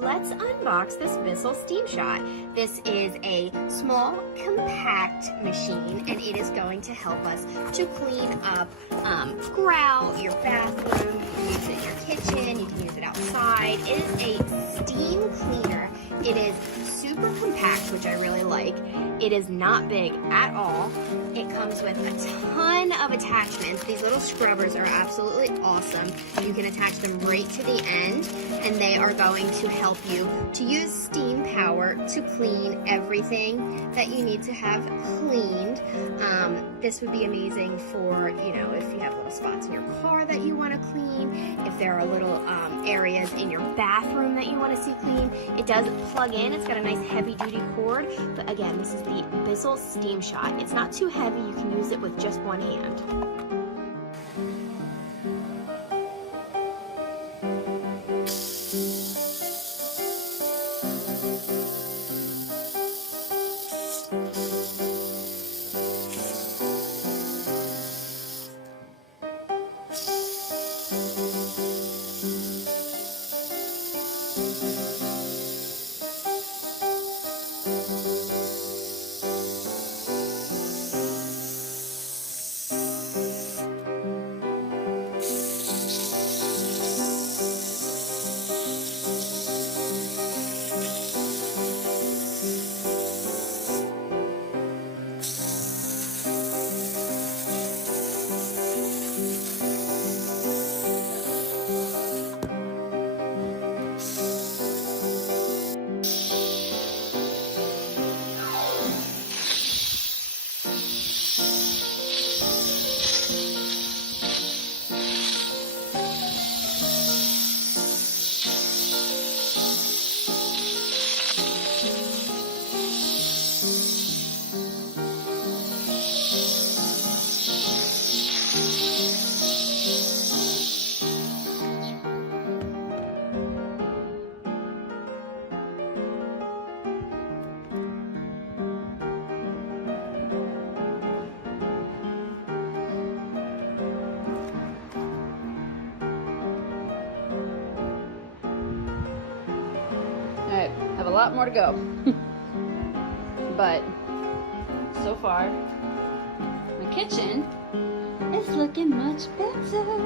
let's unbox this BISSELL SteamShot. This is a small, compact machine, and it is going to help us to clean up grout, your bathroom. You can use it in your kitchen, you can use it outside. It is a steam cleaner. It is super compact, which I really like. It is not big at all. It comes with a ton of attachments. These little scrubbers are absolutely awesome. You can attach them right to the end, and they are going to help you to use steam power to clean everything that you need to have cleaned. This would be amazing for, if you have little spots in your car that you want to clean, if there are little areas in your bathroom that you want to see clean. It does plug in. It's got a nice heavy-duty cord, but again, this is the BISSELL SteamShot. It's not too heavy. You can use it with just one hand. Alright, have a lot more to go. But so far, my kitchen is looking much better.